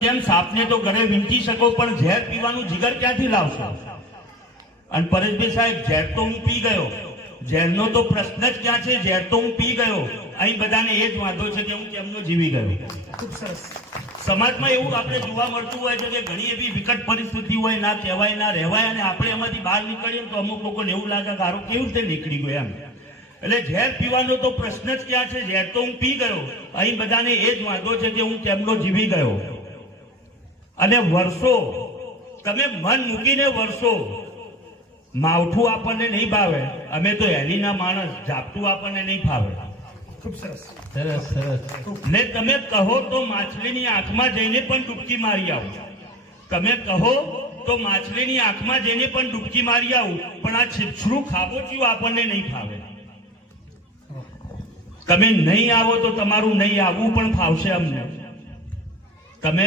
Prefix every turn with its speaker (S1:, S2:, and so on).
S1: જેમ સાપને તો ઘરે વીંટી શકો પણ ઝેર પીવાનું જીગર ક્યાંથી લાવશો? અને પરેશભાઈ સાહેબ ઝેર તો હું પી ગયો. ઝેરનો તો પ્રશ્ન જ ક્યાં છે? ઝેર તો હું પી ગયો. અહીં બધાને એ જ વાંધો છે કે હું કેમનો જીવી ગયો.
S2: ખૂબ સરસ.
S1: સમાજમાં એવું આપણે જોવા મળતું હોય છે કે ઘણી એવી વિકટ પરિસ્થિતિ હોય ના કહેવાય ના રહેવાય અને આપણે એમાંથી બહાર નીકળીએ તો અમુક લોકોને એવું લાગે કે આરો કેવી રીતે નીકળી ગયો એમ. એટલે ઝેર પીવાનો તો પ્રશ્ન જ ક્યાં છે? ઝેર તો હું પી ગયો. અહીં બધાને એ જ વાંધો છે કે હું કેમનો જીવી ગયો. અને વર્ષો તમે મન મૂકીને વર્ષો માવઠું આપણને નહીં ભાવે. અમે તો એલીના માણસ ઝાપટું આપણને નહીં ફાવે
S2: ખૂબ સરસ.
S3: સરસ સરસ.
S1: ને તમે કહો તો માછલીની આંખમાં જઈને પણ ડૂબકી મારી આવું. તમે કહો તો માછલીની આંખમાં જઈને પણ ડૂબકી મારી આવું પણ આ છીછરું ખાબોચિયું આપણને નહીં ફાવે તમે નહીં આવો તો તમારું નહીં આવવું પણ ફાવશે અમને. તમે